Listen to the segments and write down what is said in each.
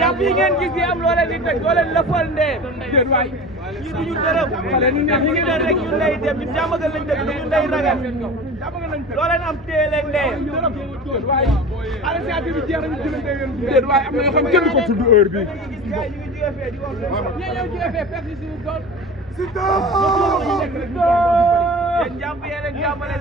jàpp yi ngeen gis am loo leen di teg doo leen lëfal ndee déet waay ñii du ñu dërëm xale ñu ngi leen rek ñu lay dem ñu jàmmagal lañ def ñu lay ragal loo leen am téye leen ndee waay initiative bi jeex nañu jëlante yoon déet waay am na yoo xam kenn du ko tudd heure bi ñoo jóge fee fekk si dool jàpp yéen ak jàmmale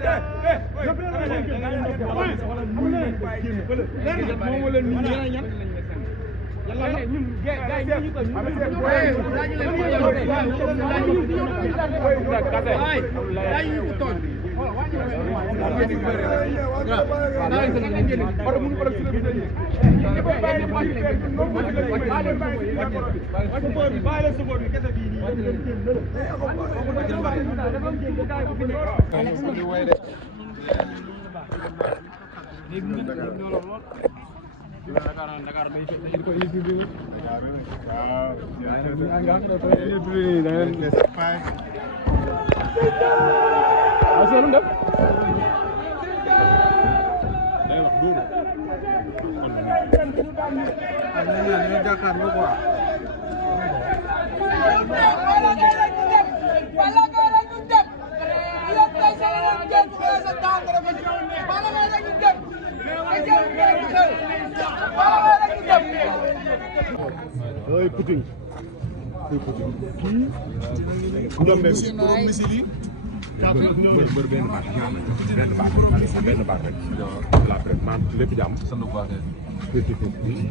Putin. Njombe misili bër benn baax rek la rek man lépp jàmm sant bu baax féti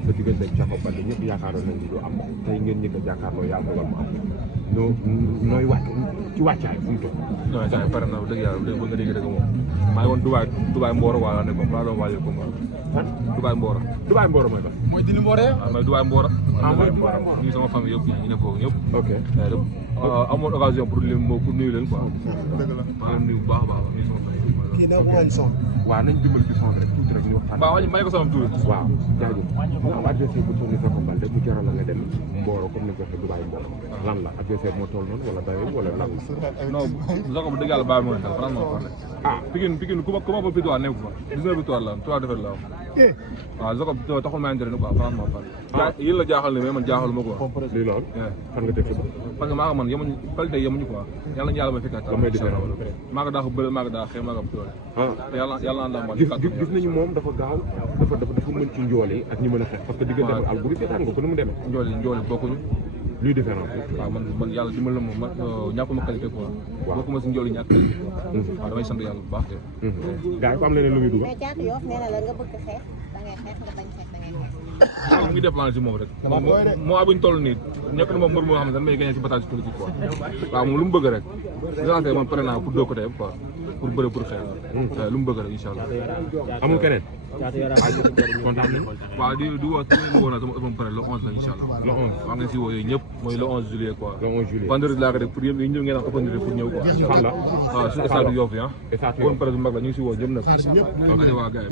ba diggante Jacob Baldé ñëpp yaakaaroon nañ ni du am tey ngeen ñëkk a jàkkaarloo yàlla dogal mu am nooy wàcc ci wàccaay fu mu toll non saa pare na dëgg yàlla dëgg ba nga dégg dëgg moom maa ngi woon Dubaay Mboro wala ne ko laa doon waajal combat Dubaay Mboro mooy ba mooy dindi Mboro mooy Dubaay Mboro ñu sama famille yëpp ñu ne foofu ñëpp ok amoon occasion pour nuyu leen quoi dëgg la maa ngi nuyu bu baax a baax nuyu sama famille kii nag wañ son waaw nañ dimbali ci son rek tuuti rek ñu waxtaan waaw may ko sonam tuuti waaw jaajëf nga am adversaire bu toll ni Jacob Baldé mu jaral la nga dem Mboro comme ni ko waxee Dubaay Mboro lan la adversaire moo toll noonu wala dayo wala lan la non Jacob dëgg yàlla bàyyi moo xel franchement parlé ah Pikine ku ma ba victoire nekk fa 19 victoire la 3 défaites la waaw Jacob taxul maa intérêt quoi franchement parlé yéen la jaaxal ne mais man jaaxaluma quoi lii loolu fan nga teg parce que maa ko man yemuñu qualité yemuñu quoi yàlla ñu yàlla may fekkaat maa ko daa ko bëre maa ko daa xeex maa ko doole te yàlla ànd ak man gis nañu moom dafa gaaw dafa mën ci njool yi ak ñi mën a xeex parce que diggante ak Alboury seetaan nga ko nu mu demee njool yi bokkuñu luy différence waaw man yàlla dimbal na moom man ñàkkuma qualité quoi bokkuma si njool yi ñàkk qualité quoi waaw damay sant yàlla bu baax te gars yi ko am leneen lu muy dugal nee na la nga bëgg xeex da ngay xeex nga bañ xeex da ngay xeex mu ngi dépendre si moom rek moo buñ toll nii nekk na moom mbër moo xam ne dañ may gagné si bataille politique quoi waaw moom lu mu bëgg rek essence man pare naa pour deux côté quoi pour bëre pour xeex lu mu bëgg rek incha allah amul keneen kontaan nañ waaw di woo woo naa sama pare le 11 la incha allah le 11 waa ngeen si woo yooyu ñëpp mooy le 11 juillet quoi le 11 juillet vendredi laa ko def pour yëpp ñëw ngeen am opportunité pour ñëw quoi xam la waaw su stade Yoff yi bon pare bu mag la ñu ngi si woo ñëpp nag waa gars yi